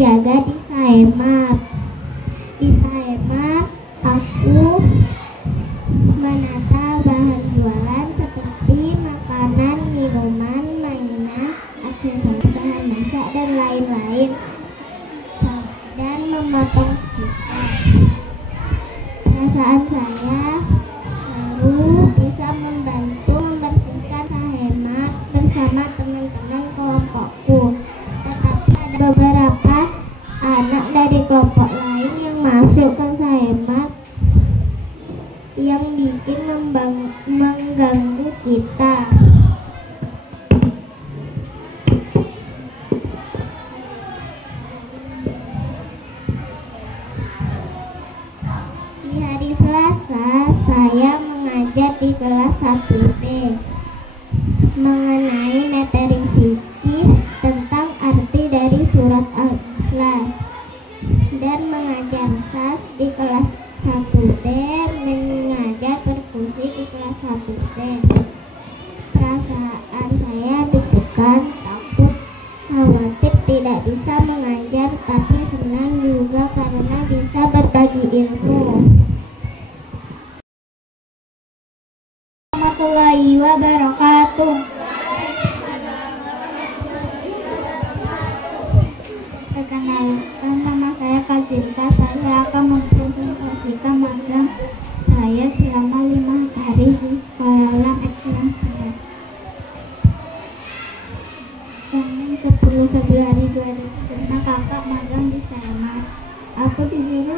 menjaga di Saemat. Di Saemat aku menata bahan jualan seperti makanan, minuman, mainan, aksesoris, bahan masak, dan lain-lain, dan memotong stiker. Perasaan saya seru bisa membantu membersihkan Saemat bersama teman-teman kelompokku. Tetapi ada beberapa anak dari kelompok lain yang masuk ke Saemat yang bikin mengganggu kita. Di hari Selasa, saya mengajar di kelas 1D mengenai materi fikih tentang arti dari surat Al-Ikhlas, dan mengajar SAS di kelas 1D, mengajar perkusi di kelas 1D. Perasaan saya deg-degan, takut, khawatir tidak bisa mengajar, tapi senang juga karena bisa berbagi ilmu. Warahmatullahi wabarakatuh. Perkenalkan, nama saya Kazinta. Saya akan mempresentasikan magang saya selama 5 hari di Sekolah Ekscelensia. Senin 10 Februari 2005, kakak magang di Saemat. Aku disuruh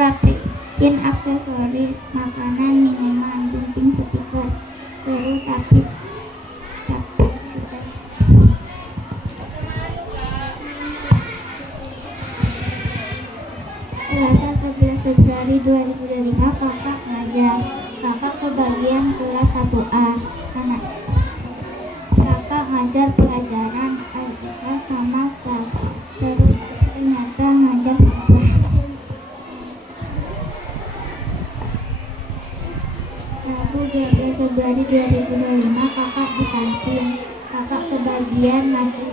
rapiin aksesoris, makanan, minuman, gunting stiker. Seru tapi capek juga. Selasa 11 Februari 2005, kakak ngajar. Kakak kebagian kelas 1A. Kakak ngajar pelajaran Al-Ikhlas sama SAS. Terus ternyata ngajar susah. Rabu 12 Februari 2005, kakak di kantin. Kakak kebagian nasi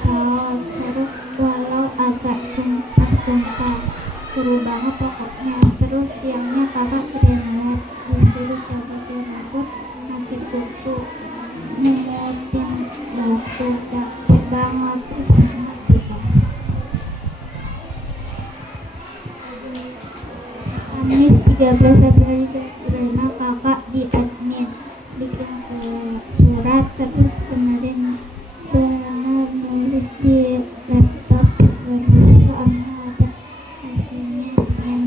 saus. Terus walau agak tumpah-tumpah, seru banget pokoknya. Terus siangnya kakak kremer, disuruh coba rambut, nasi kutu, mengutin batu, capek banget, terus enak juga. Kamis 13 Februari 2005, kakak di admin, bikin surat, terus bener nulis di laptop, soalnya ada hasilnya dengan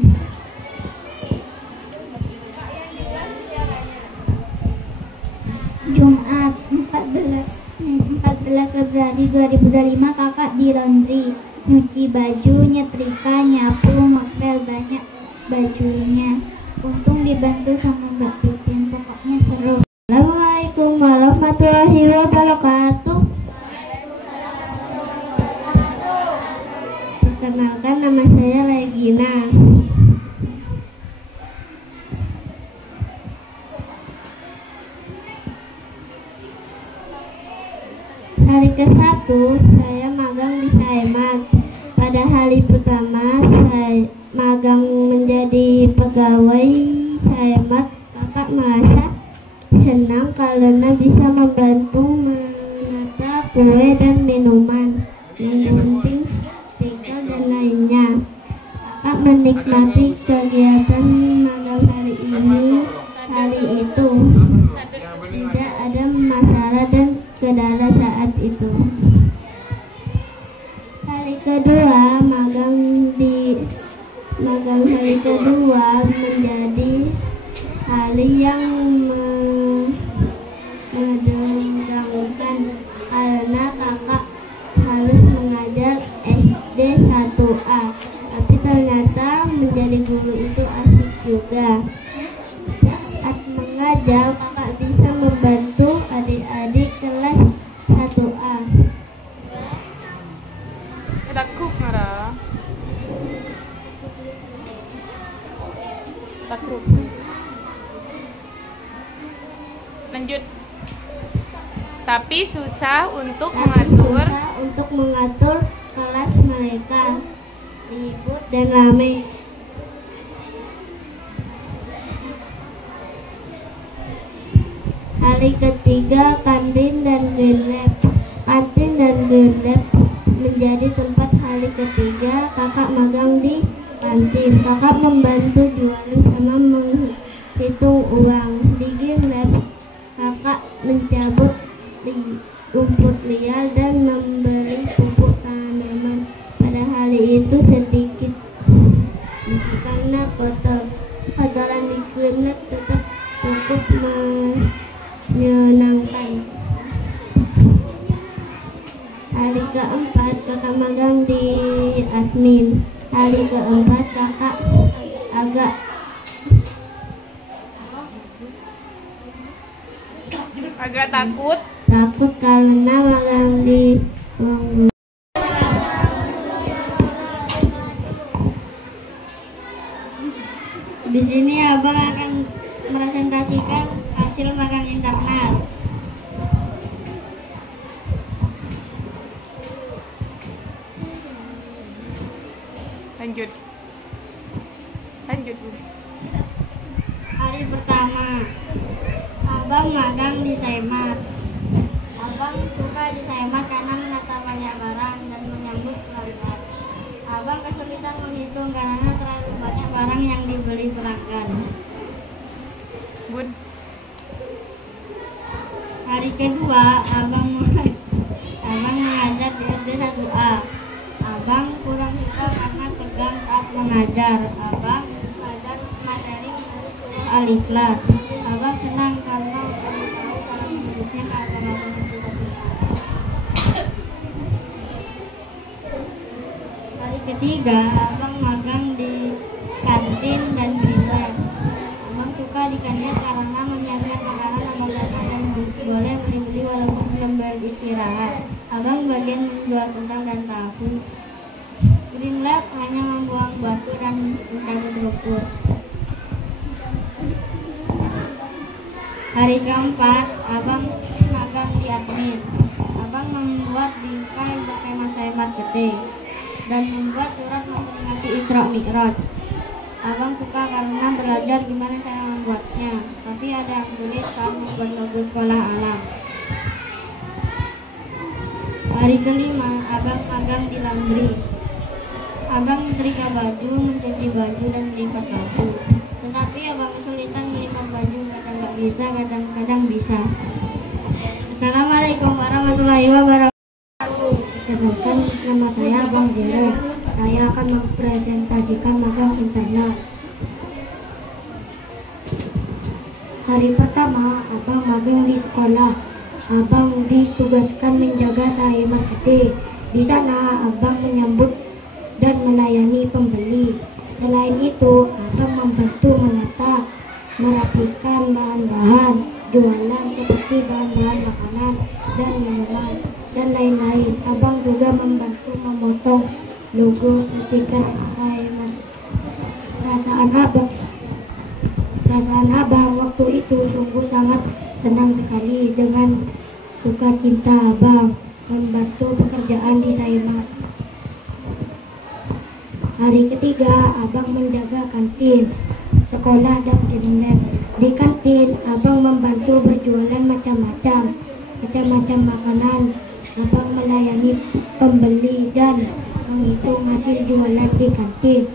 Jumat 14 Februari 2025, kakak di laundry, nyuci baju, nyetrika, nyapu, ngepel, banyak bajunya. Untung dibantu sama Mbak Titin, pokoknya seru. Assalamualaikum warahmatullahi wabarakatuh. Perkenalkan, nama saya Regina. Hari ke-1 saya magang di Saemat. Pada hari pertama saya magang menjadi pegawai Saemat, kakak merasa senang karena bisa membantu menata kue dan minuman, menggunting stiker dan lainnya. Kakak menikmati kegiatan magang hari itu. Tidak ada masalah dan kendala saat itu. Hari kedua magang hari kedua menjadi hari yang menegangkan karena kakak harus mengajar SD 1A, tapi ternyata menjadi guru itu asik juga. Saat mengajar, kakak bisa membantu adik-adik kelas 1A. Takut marah. Takut. Lanjut. Tapi susah untuk mengatur dan ramai. Hari ketiga, kantin dan green lab. Kantin dan green lab menjadi tempat hari ketiga kakak magang di kantin. Kakak membantu jualan sama menghitung uang. Di green lab, kakak mencabut rumput liar dan memberi pupuk tanaman. Pada hari itu sedikit karena kotor. Kotoran di green lab tetap cukup menyenangkan. Hari keempat, kakak magang di admin. Hari keempat, kakak agak takut karena magang di ruang guru. Di sini abang akan presentasikan hasil magang internal. Lanjut. Hari pertama, abang magang di Saimat. Abang suka di Saimat karena menata banyak barang dan menyambut pelanggan. Abang kesulitan menghitung karena terlalu banyak barang yang dibeli pelanggan. Bun. Hari kedua, abang mengajar di SD 1A. Abang kurang suka karena tegang saat mengajar. Abang mengajar materi menulis huruf alif lam. Abang senang karena tahu cara menulisnya ke abang-abang itu. Hari ketiga, abang magang di kantin dan silat. Abang suka di kantin karena menyiapkan makanan abang-abang dan boleh beli walaupun belum beristirahat. Abang bagian menjual kentang dan tahu. Green lab hanya membuang batu dan mencabut rumput. Hari keempat, abang magang di admin. Abang membuat bingkai bertema Saimat gede dan membuat surat memperingati Isra Mi'raj. Abang suka karena belajar gimana cara membuatnya, tapi ada yang sulit saat membuat logo sekolah alam. Hari kelima, abang magang di laundry. Abang menyetrika baju, mencuci baju, dan melipat baju. Tetapi abang kesulitan melipat baju, kadang nggak bisa, kadang-kadang bisa. Assalamualaikum warahmatullahi wabarakatuh. Perkenalkan, nama saya Abang Zero. Saya akan mempresentasikan magang internal. Hari pertama, abang magang di sekolah. Abang ditugaskan menjaga Saimat gede. Di sana, abang menyambut dan melayani pembeli. Selain itu, abang membantu menata, merapikan bahan-bahan jualan seperti bahan-bahan makanan dan minuman dan lain-lain. Abang juga membantu memotong logo stiker Saimat. Perasaan abang waktu itu sungguh sangat senang sekali. Dengan sukacita abang membantu pekerjaan di Saimat. Hari ketiga, abang menjaga kantin sekolah dan green lab. Di kantin, abang membantu berjualan macam-macam makanan. Abang melayani pembeli dan menghitung hasil jualan di kantin.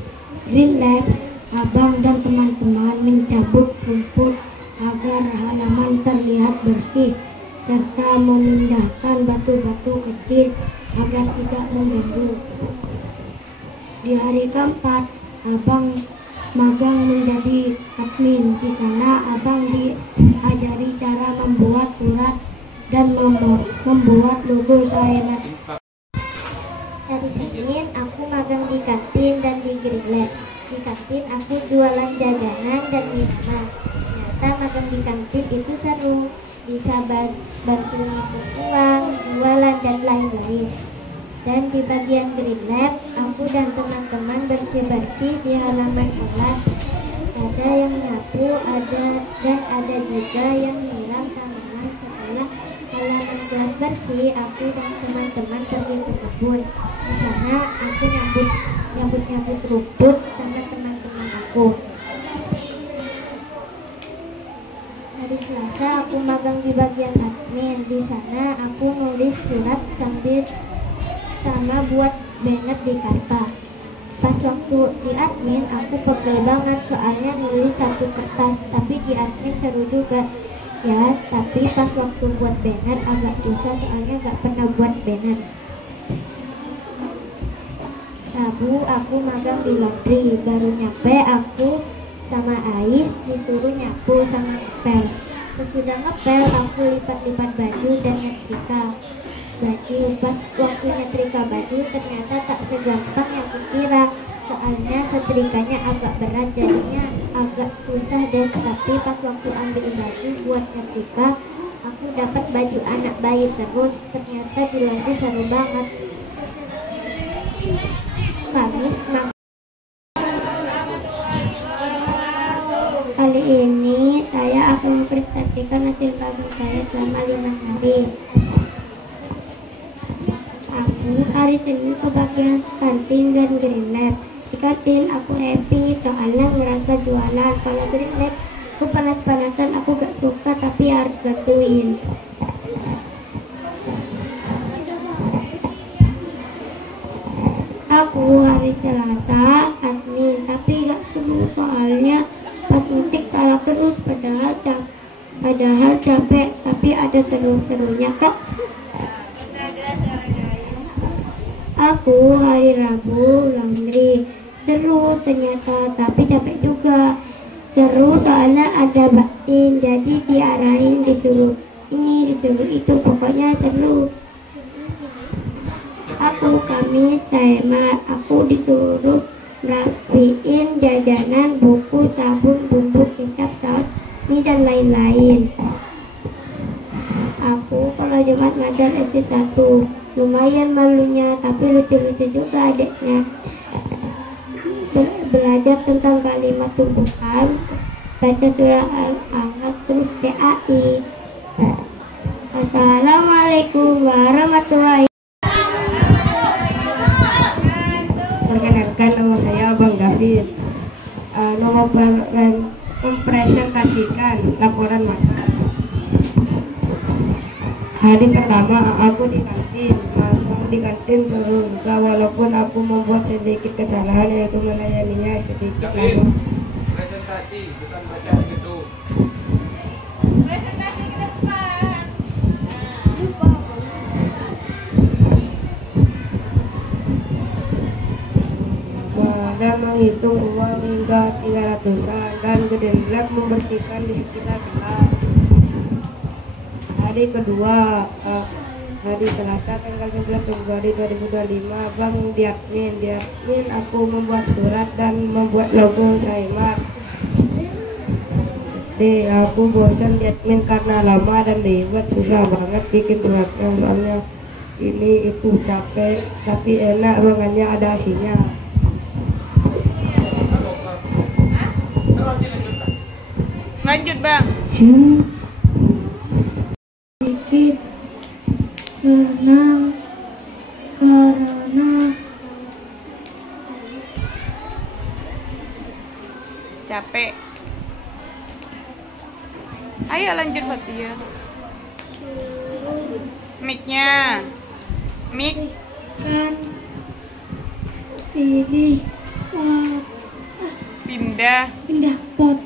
Green lab, abang dan teman-teman mencabut rumput agar halaman terlihat bersih serta memindahkan batu-batu kecil agar tidak mengganggu. Di hari keempat, abang magang menjadi admin. Di sana abang diajari cara membuat surat dan membuat logo Saimat. Hari Senin, aku magang di kantin dan di green lab. Di kantin aku jualan jajanan dan minuman. Ternyata magang di kantin itu seru, bisa bantu ngitung uang, jualan dan lain-lain. Dan di bagian green lab, aku dan teman-teman bersih-bersih di halaman kelas. Ada yang nyapu, ada juga yang nyiram tanaman setelah halaman kelas bersih. Aku dan teman-teman pergi ke kebun. Di sana aku nyambut rumput magang di bagian admin. Di sana aku nulis surat sambil sama buat banner di kantor. Pas waktu di admin aku pegel banget soalnya nulis satu kertas, tapi di admin seru juga ya, tapi pas waktu buat banner agak susah soalnya gak pernah buat banner. Rabu aku magang di laundry, baru nyampe aku sama Ais disuruh nyapu sama ngepel. Sesudah ngepel aku lipat-lipat baju dan nyetrika baju. Pas waktu nyetrika baju ternyata tak segampang yang kukira, soalnya setrikanya agak berat jadinya agak susah deh. Tapi pas waktu ambil baju buat nyetrika aku dapat baju anak bayi terus, ternyata di laundry seru banget. Kamis kali ini saya akan mempresentasikan hasil magang saya selama 5 hari. Aku hari Senin ke bagian kantin dan green lab. Di kantin aku happy soalnya ngerasa jualan. Kalau green lab aku panas-panasan, aku gak suka tapi harus bantuin. Aku hari Selasa admin, tapi gak seru soalnya pas ngetik salah terus, padahal capek tapi ada seru-serunya kak. Aku hari Rabu laundry, seru ternyata tapi capek juga. Seru soalnya ada batin, jadi diarahin, disuruh ini disuruh itu, pokoknya seru. Aku Kamis Saimat, aku disuruh rapiin jajanan, buku, sabun, bumbu, kecap, saus, mie dan lain-lain. Aku kalau Jumat ngajar SD1, lumayan malunya tapi lucu-lucu juga adiknya. Belajar tentang kalimat tumbuhan, baca surah Al-Alaq, terus PAI. Assalamualaikum warahmatullahi wabarakatuh. Perkenalkan, nama saya Abang David. Mempresentasikan laporan magang. Hari pertama aku di kantin, seru juga walaupun aku membuat sedikit kesalahan, yaitu melayaninya sedikit lama. Presentasi bukan baca di gedung. Presentasi ke depan. Dan menghitung uang hingga 300-an dan green lab membersihkan di sekitar kelas. Hari kedua, hari Selasa tanggal 11 Februari 2025, Bang di admin aku membuat surat dan membuat logo Saimat. Aku bosan di admin karena lama dan ribet, susah banget bikin suratnya, soalnya ini itu capek tapi enak, ruangannya ada AC-nya. Lanjut bang. Sedikit senang karena Capek. Ayo lanjut Fatia. Mic-nya. Mic. kan pilih Pindah. pot.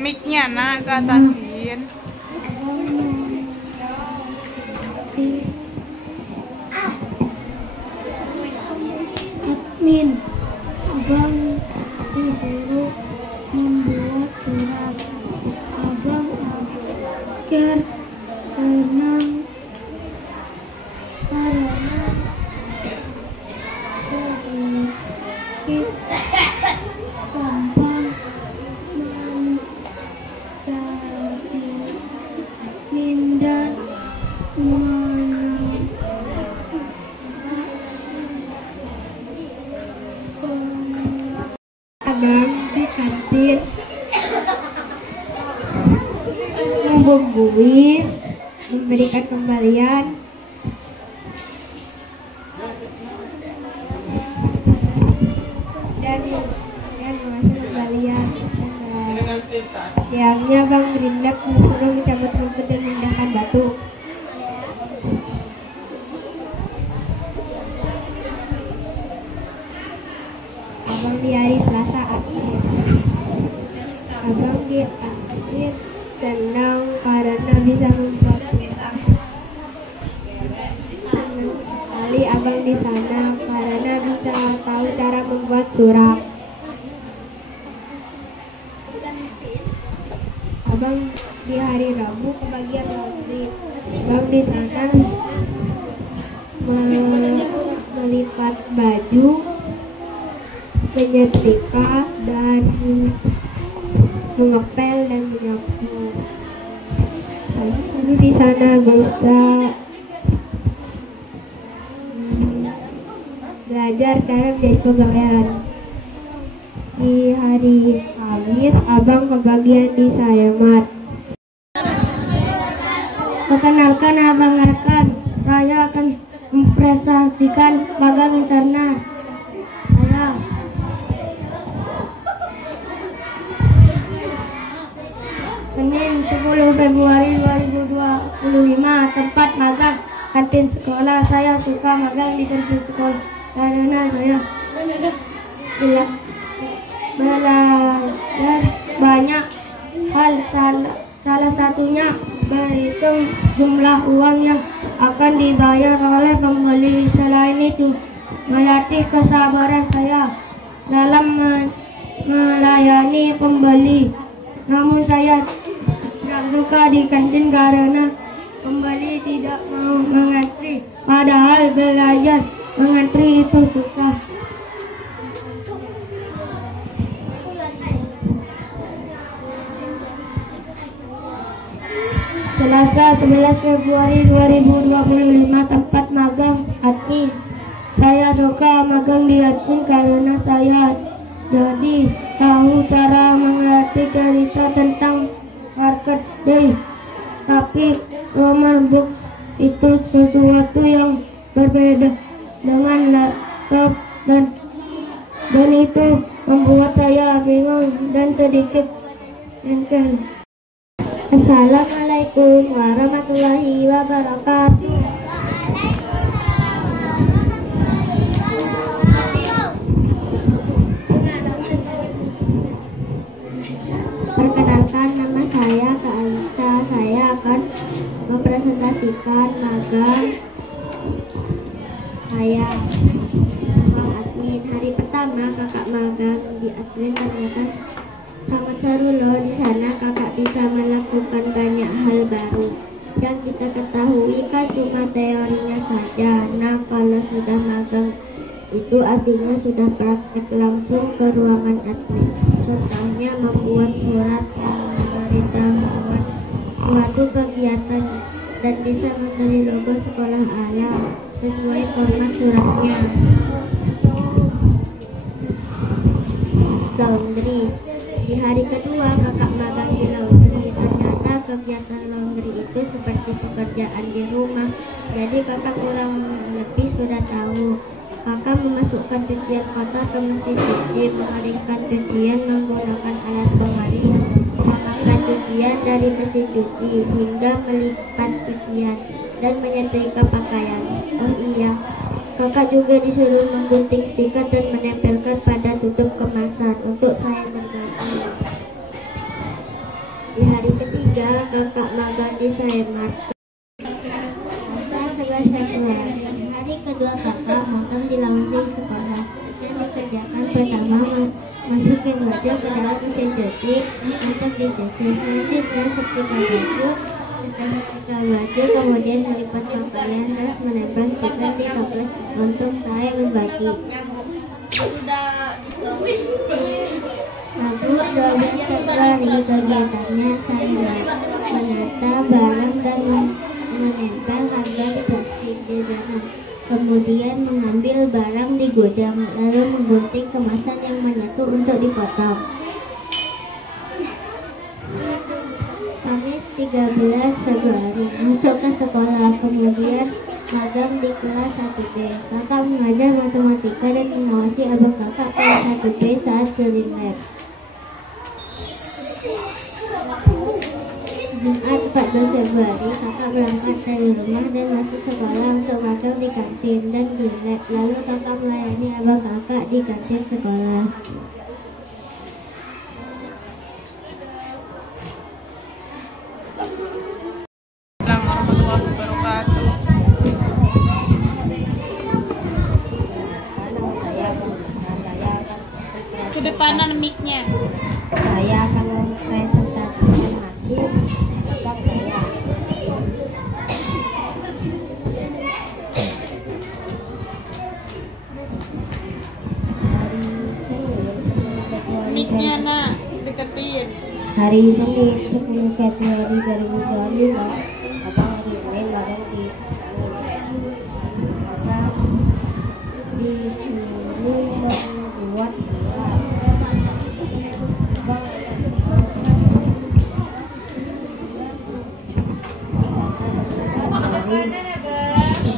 Mic-nya nak ke atasin. Admin Abang disuruh membuat surat. Abang agar senang karena sedikit gampang mencari minda kadang di kantin membumbui, memberikan kembalian. Sayangnya Bang Rindap disuruh mencabut rumput dan memindahkan batu. Abang di hari Selasa akhir. Abang di akhir senang karena bisa membuat senang sekali abang di sana karena bisa tahu cara membuat surat. Abang di hari Rabu ke bagian laundry. Abang di sana melipat baju, menyetrika dan mengepel dan menyapu. Lalu di sana bisa belajar cara menjadi pegawai. Di hari Kamis, abang kebagian di Sayamat. Perkenalkan abang Arkan, saya akan mempresentasikan magang internas. Saya Senin 10 Februari 2025, tempat magang kantin sekolah. Saya suka magang di kantin sekolah karena saya belajar banyak hal, salah satunya berhitung jumlah uang yang akan dibayar oleh pembeli. Selain itu, melatih kesabaran saya dalam melayani pembeli. Namun saya tidak suka di kantin karena pembeli tidak mau mengantri, padahal belajar mengantri itu susah. Selasa 11 Februari 2025, tempat magang admin. Saya suka magang di admin karena saya jadi tahu cara mengerti cerita tentang market day. Tapi Roman Books itu sesuatu yang berbeda dengan laptop dan itu membuat saya bingung dan sedikit jengkel. Assalamualaikum warahmatullahi wabarakatuh. Perkenalkan, nama saya Kak Alisa. Saya akan mempresentasikan magang saya. Magang admin. Hari pertama kakak magang di admin ternyata sangat seru loh. Di sana kakak bisa melakukan banyak hal baru yang kita ketahui kan cuma teorinya saja. Nah, kalau sudah magang itu artinya sudah praktek langsung ke ruangan admin. Contohnya membuat surat yang memberitahukan suatu kegiatan dan bisa membeli logo sekolah alam sesuai format suratnya. Laundry. Di hari kedua kakak magang di laundry, ternyata kegiatan laundry itu seperti pekerjaan di rumah, jadi kakak kurang lebih sudah tahu. Kakak memasukkan cucian kotor ke mesin cuci, mengeringkan cucian menggunakan alat pengaring, mengangkat cucian dari mesin cuci, hingga melipat cucian dan menyetrika pakaian. Oh iya, kakak juga disuruh menggunting stiker dan menempelkan pada tutup kemasan untuk saya berbagi. Di hari ketiga, kakak magang di Sayamat. 11 Februari. Hari kedua kakak magang di laundry sekolah. Yang dikerjakan pertama masukin baju ke dalam mesin cuci untuk dicuci. Selanjutnya setrika baju, kemudian melipat pakaian dan menempel stiker di toples untuk saya berbagi. Rabu 12 Februari, kegiatannya saya menata barang dan menempel harga di plastik jajanan, kemudian mengambil barang di gudang, lalu menggunting kemasan yang menyatu untuk dipotong. Kamis 13 Februari, masuk ke sekolah, kemudian magang di kelas 1B. Kakak mengajar matematika dan mengawasi abang kakak kelas 1B saat keliling lab. Jumat 14 Februari, kakak berangkat dari rumah dan masuk sekolah untuk makan di kantin dan di lab. Lalu kakak melayani abang kakak di kantin sekolah. Assalamualaikum warahmatullahi wabarakatuh. Kedepanan mic-nya. Saya akan mempresentasikan hasil kakak saya. Mic-nya nak deketin. Hari Senin 10 Februari 2025, abang Rimel magang di abang disuruh membuat surat.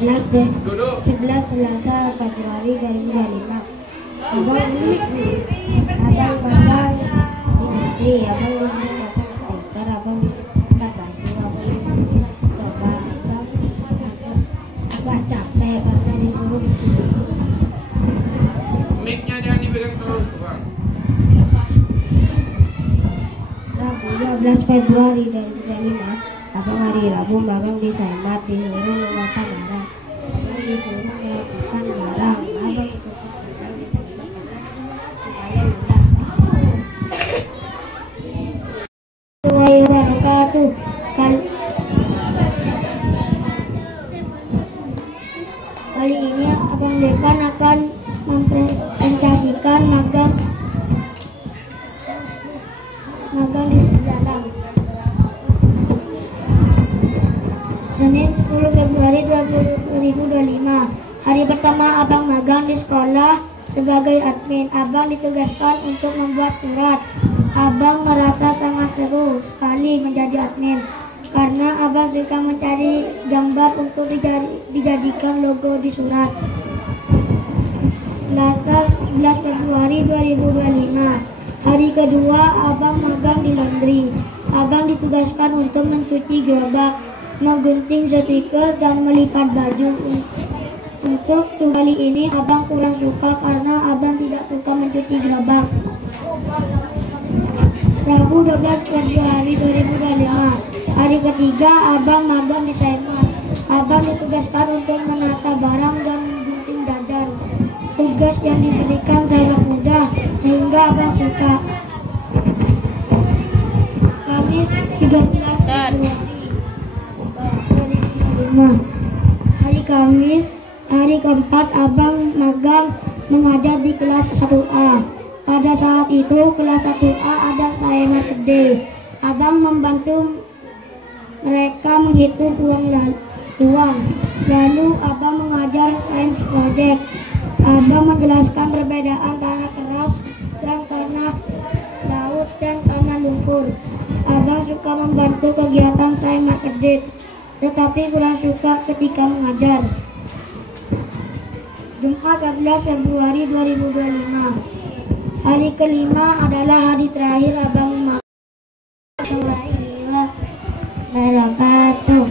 Abang 11 Selasa Februari 2025. Abang magang di abang pasang stiker, abang buka baju, abang coba, abang agak capek karena disuruh Mic-nya jangan dipegang terus, Bang. Rabu 12 Februari 2025, abang hari Rabu magang di Saimat, disuruh mengotak barang. Abang disuruh melakukan barang, abang ikut barang di supaya mudah. Wabarakatuh. Kali ini abang Dekan akan mempresentasikan magang di dalam. Senin 10 Februari 2025. Hari pertama abang magang di sekolah sebagai admin. Abang ditugaskan untuk membuat surat. Abang merasa sangat seru sekali menjadi admin karena abang suka mencari gambar untuk dijadikan logo di surat. Selasa 11 Februari 2025. Hari kedua abang magang di laundry. Abang ditugaskan untuk mencuci gerobak, menggunting stiker dan melipat baju. Untuk kali ini abang kurang suka karena abang tidak suka mencuci gerobak. Rabu 12 Februari 2025. Hari ketiga abang magang di Saimat. Abang ditugaskan untuk menata barang dan gunting dadar. Tugas yang diberikan sangat mudah sehingga abang suka. Kamis 13 Februari 2025. Hari Kamis, hari keempat abang magang mengajar di kelas 1A. Pada saat itu kelas 1A ada Saimat gede. Abang membantu mereka menghitung uang. Lalu abang mengajar sains project. Abang menjelaskan perbedaan tanah keras dan tanah laut dan tanah lumpur. Abang suka membantu kegiatan Saimat gede, tetapi kurang suka ketika mengajar. Jumat 14 Februari 2025. Hari kelima adalah hari terakhir abang magang. Wabarakatuh.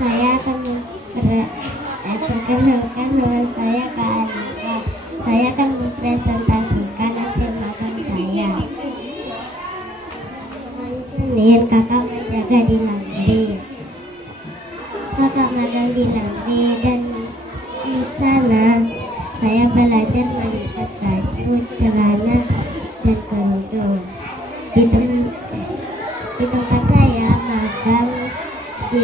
Saya akan memperkenalkan nama saya Kak Anissa. Saya akan mempresentasikan hasil magang saya. Hari Senin kakak menjaga di laundry. Kakak magang di laundry dan di sana saya belajar melipat baju, celana, dan kerudung. Di tempat saya magang di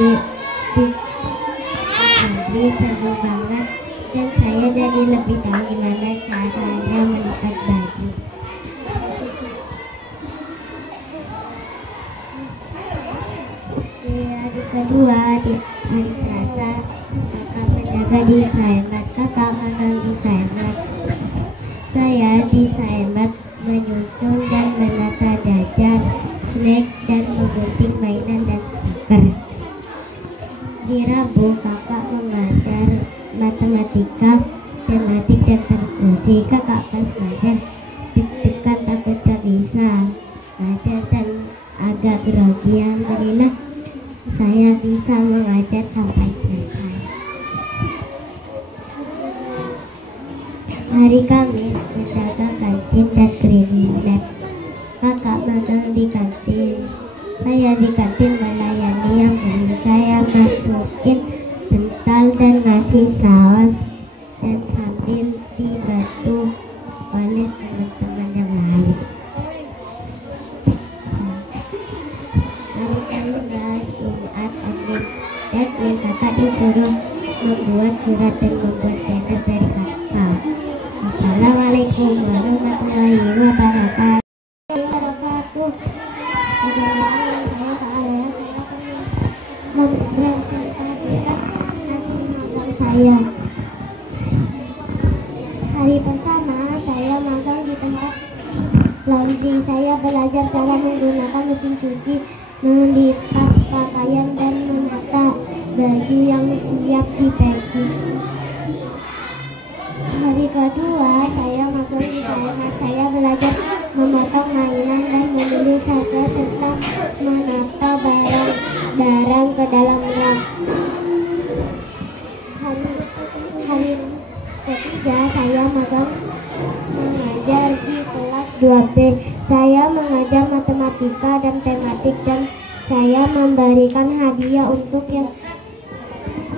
seru banget dan saya jadi lebih tahu gimana caranya melipat baju. Di hari kedua di hari Selasa kakak menjaga di Saimat. Kakak magang di Saimat. Saya di Saimat menyusun dan menata jajan, snack, dan menggunting mainan dan stiker. Di Rabu kakak mengajar matematika, tematik, dan diskusi. Kakak pas belajar deg-degan grogi. Alhamdulillah saya bisa mengajar sampai selesai. Hari Kamis menjaga kantin dan cleaning lab. Kakak magang di kantin. Saya di kantin melayani yang beli. Saya masukin bental dan ngasih saus dan sambil dibantu oleh teman-teman yang lain. Hari Kamis Jumat Admin dan kakak disuruh membuat surat dan membuat banner dari kakak. Assalamualaikum warahmatullahi wabarakatuh. Saya hari pertama saya magang di tempat laundry. Saya belajar cara menggunakan mesin cuci, melipat pakaian dan menata baju yang siap di packing. Hari kedua saya magang di sana. Saya belajar memotong mainan dan memilih harga serta menata barang-barang ke dalam rak. Hari ketiga saya magang mengajar di kelas 2B. Saya mengajar matematika dan tematik dan saya memberikan hadiah untuk yang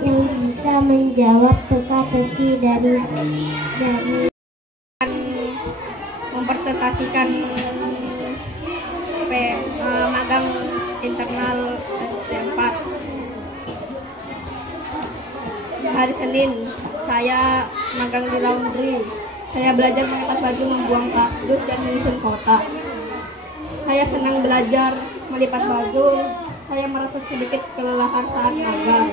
bisa menjawab teka-teki dari Mempresentasikan magang internal S4. Hari Senin saya magang di laundry. Saya belajar melipat baju, membuang kardus dan menyusun kotak. Saya senang belajar melipat baju. Saya merasa sedikit kelelahan saat magang.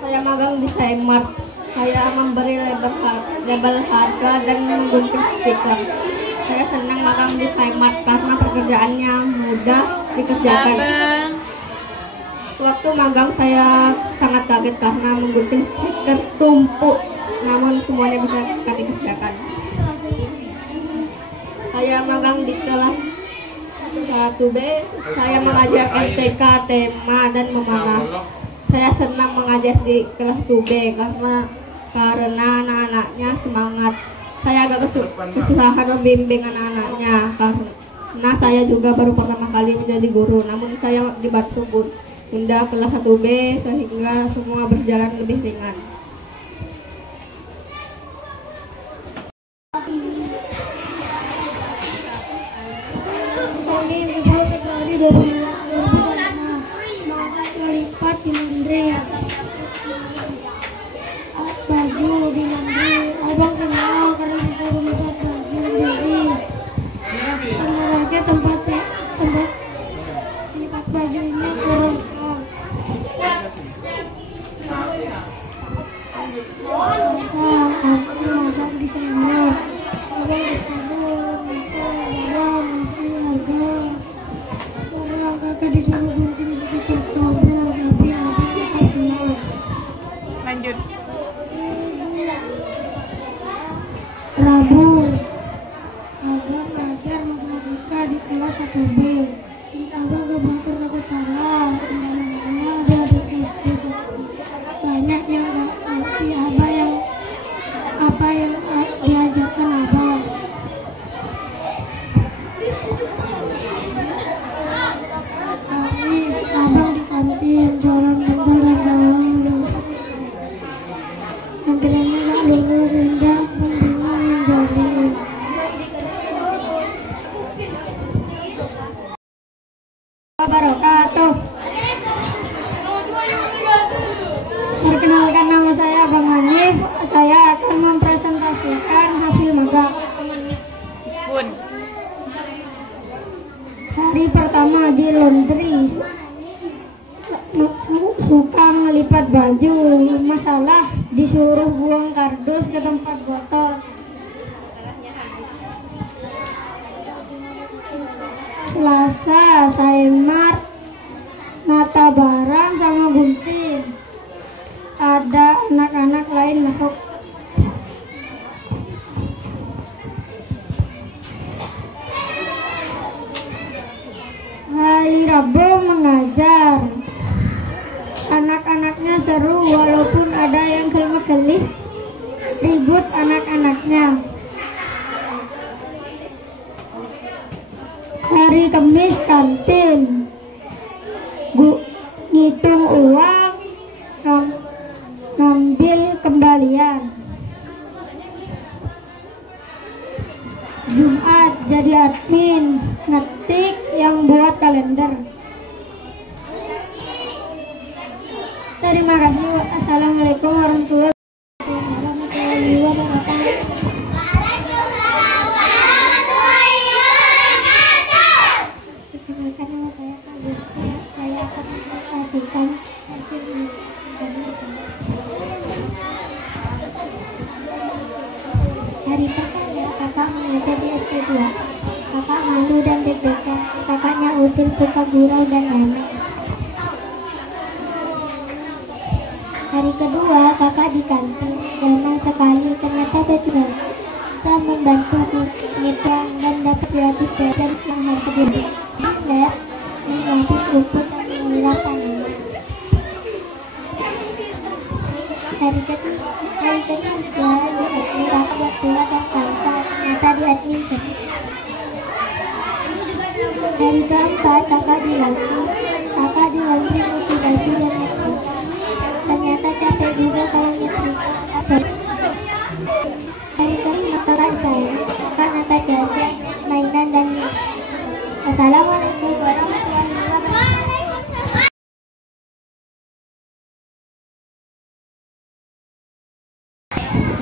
Saya magang di Smart. Saya memberi label harga dan menggunting stiker. Saya senang magang di Smart karena pekerjaannya mudah dikerjakan. Waktu magang saya sangat kaget karena menggunting stiker tumpuk, namun semuanya bisa kami kerjakan. Saya magang di kelas 1B. Saya mengajar MTK, tema dan memanah. Saya senang mengajar di kelas 2B karena anak-anaknya semangat. Saya agak kesusahan membimbing anak-anaknya karena saya juga baru pertama kali menjadi guru. Namun saya dibantu Bunda kelas 1B sehingga semua berjalan lebih ringan. melipat di laundry, baju di laundry. Abang kenal karena disuruh melipat baju sendiri. Karena aja tempat melipat baju ini kurang. Aku masak di sana. Abang disuruh barang, ngasih harga. Seorang kakak disuruh gunting sedikit kabel, tapi abang tak senang. Lanjut. Rabu, abang belajar matematika di kelas 1B. Abang kebantur takut salah. Kendalanya ada di SD. Banyak yang nggak ngerti apa yang diajarkan abang. Abang di kantin jualan bentar dan dalam. Antriannya nggak lulus, rendah, pembingung yang jadi. Wabarakatuh. Perkenalkan, nama saya Bang Hanif. Saya akan mempresentasikan hasil magang. Bun. Hari pertama di laundry, suka melipat baju. Masalah disuruh buang kardus ke tempat botol. Selasa saya nata barang sama gunting. Ada anak-anak lain masuk. menyebut anak-anaknya. Hari Kamis kantin, ngitung uang, ngambil kembalian. Jumat jadi admin, ngetik yang buat kalender. Terima kasih. Assalamualaikum warahmatullahi wabarakatuh. Perkenalkan nama saya Kak. Saya akan mempresentasikan hari pertama kakak mengajar di SD2. Kakak malu dan deg-degan. Kakaknya usil, suka gurau dan aneh. Hari kedua kakak di kantin. Gampang sekali, ternyata betul. Kita membantu nyebrang dan dapat gratis belajar yang harus dibeli. Dan melatih luput dan mengulang tanaman. Hari ketiga di admin kakak berdua dan kantor. Ternyata di admin sedih. Hari keempat kakak di laundry. Kakak di laundry cuci baju dan nyetrika. Ternyata capek juga kalau nyetrika. Hari kelima kakak saya. Kakak nata jasa, mainan dan Assalamualaikum warahmatullahi wabarakatuh.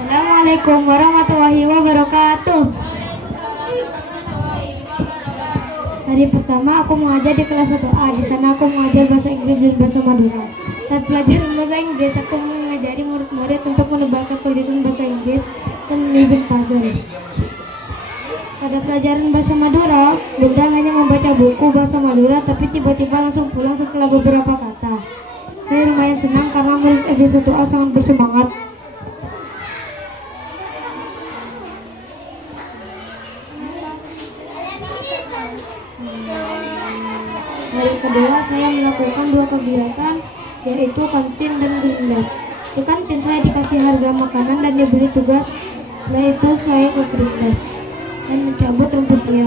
Assalamualaikum warahmatullahi wabarakatuh. Hari pertama aku mengajar di kelas 1A. Di sana aku mengajar bahasa Inggris dan bahasa Madura. Saat pelajaran bahasa Inggris, aku mengajari murid-murid untuk menebak kesulitan bahasa Inggris dan menyusun puzzle. Pada pelajaran bahasa Madura, Bunda hanya membaca buku bahasa Madura, tapi tiba-tiba langsung pulang setelah beberapa kata. Saya lumayan senang karena murid SD 1A sangat bersemangat. Hari kedua saya melakukan 2 kegiatan, yaitu kantin dan green lab. Di kantin saya dikasih harga makanan dan diberi tugas. Setelah itu saya ke green lab dan mencabut rumputnya.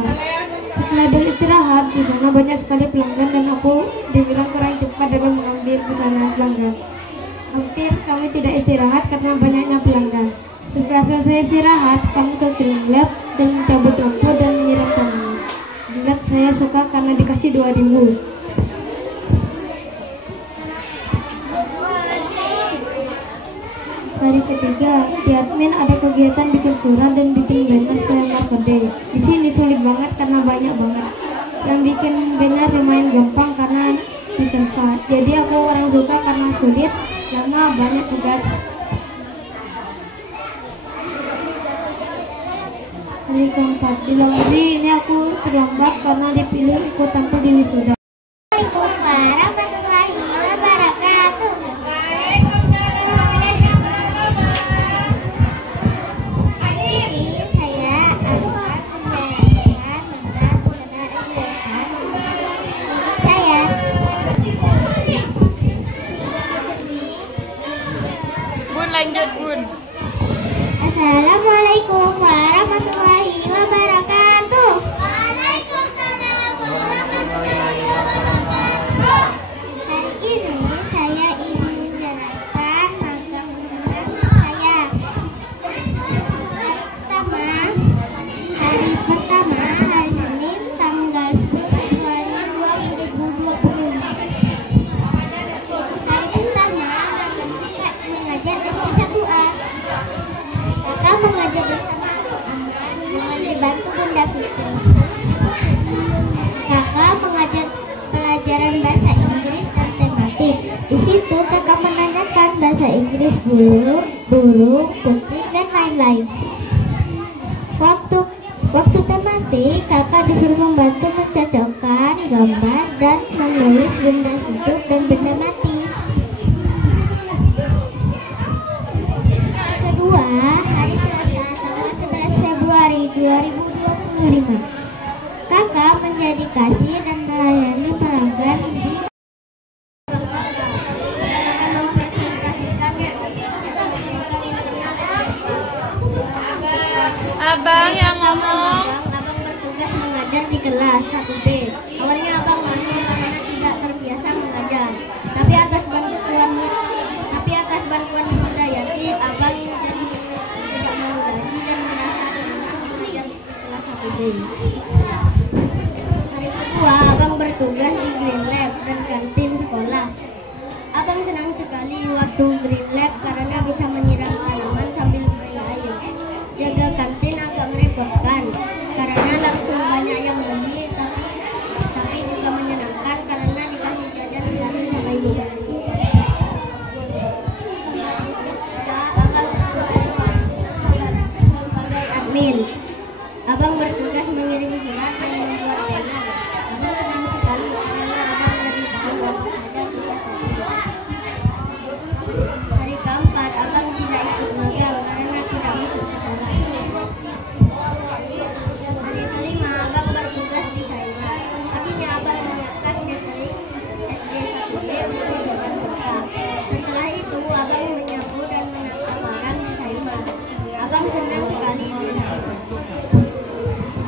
Setelah beristirahat, di sana banyak sekali pelanggan dan aku dibilang kurang cepat dalam mengambil pesanan pelanggan. Hampir kami tidak istirahat karena banyaknya pelanggan. Setelah selesai istirahat, kami ke green lab dan mencabut rumput dan menyiram tanaman. Green lab saya suka karena dikasih 2.000. Hari ketiga, di admin ada kegiatan bikin surat dan bikin banner saya market day. Di sini sulit banget karena banyak banget. Yang bikin banner lumayan gampang karena di tempat. Jadi aku orang suka karena sulit, lama banyak tugas. Hari keempat, di laundry ini aku terlambat karena dipilih ikut tampil di wisuda. Lanjut Bun. Assalamualaikum warahmatullahi wabarakatuh. Waalaikumsalam warahmatullahi wabarakatuh. Hari ini saya ingin menjelaskan tentang saya. Hari pertama hari Senin tanggal 10 Februari 2020. Hari pertama mengajar di 1A. Kakak mengajar bersama dengan dibantu Bunda Fitri. Kakak mengajar pelajaran bahasa Inggris dan tematik. Di situ kakak menanyakan bahasa Inggris burung, kucing dan lain-lain. Waktu tematik, kakak disuruh membantu mencocokkan gambar dan menulis benda hidup dan benda mati. Kedua, hari Selasa tanggal 11 Februari 2025. Kakak menjadi kasir dan melayani pelanggan di Abang yang ngomong. Abang bertugas mengajar di kelas 1B. Awalnya abang malu karena tidak terbiasa mengajar. Tapi atas bantuan Bunda Yati, abang jadi tidak mau lagi dan merasa senang mengajar di kelas 1B. Hari kedua, abang bertugas di Green Lab dan kantin sekolah. Abang senang sekali waktu Green Lab karena bisa menyiram tanaman sambil beri air. Jaga kantin agak merepotkan karena langsung banyak yang beli, tapi juga menyenangkan karena dikasih jajan dari sama ibu. Abang bertugas sebagai admin. Abang bertugas mengirim surat dan membuat banner. Abang senang sekali karena abang dari tahu apa saja tugas saya. Hari keempat, abang tidak ikut magang karena tidak masuk sekolah. Hari kelima, abang bertugas di Saima. Akhirnya abang menyiapkan catering SD 1B untuk buka buka. Setelah itu, abang menyapu dan menata barang di Saima. Abang senang sekali di Saima.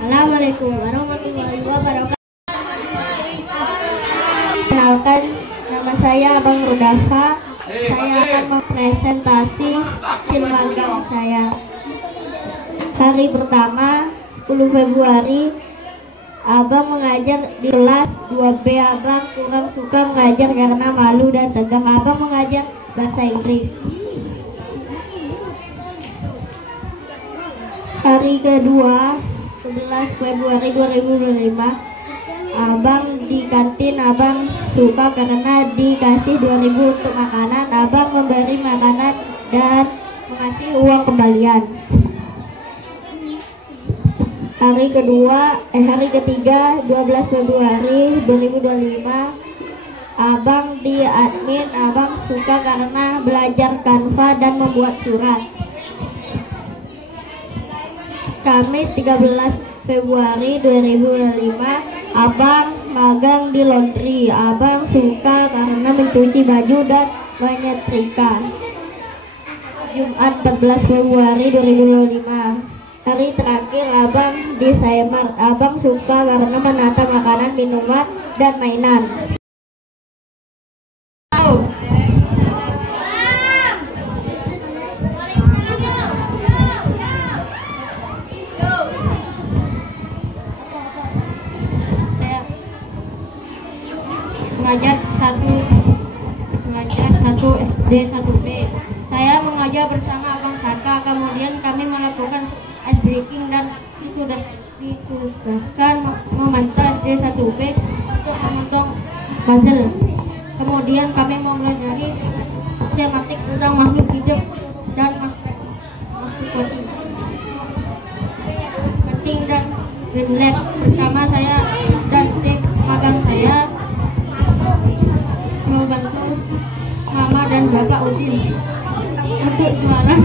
Assalamualaikum warahmatullahi wabarakatuh. Kenalkan, nama saya Abang Rudafa. Saya akan mempresentasi hasil magang saya. Hari pertama, 10 Februari, abang mengajar di kelas 2B. Abang kurang suka mengajar karena malu dan tegang. Abang mengajar bahasa Inggris. Hari kedua, 11 Februari 2025, abang di kantin. Abang suka karena dikasih 2.000 untuk makanan. Abang memberi makanan dan mengasih uang kembalian. Hari ketiga 12 Februari 2025, abang di admin. Abang suka karena belajar Canva dan membuat surat. Kamis 13 Februari 2025, abang magang di laundry. Abang suka karena mencuci baju dan menyetrika. Jumat 14 Februari 2025, hari terakhir abang di Saimar. Abang suka karena menata makanan, minuman, dan mainan. Mengajar satu SD 1B. Saya mengajar bersama Abang Saka. Kemudian kami melakukan ice breaking dan ditugaskan memantau SD 1B untuk memotong puzzle. Kemudian kami mempelajari tematik tentang makhluk hidup dan makhluk penting dan Green Lab bersama saya dan tim magang saya membantu Mama dan Bapak Udin untuk jualan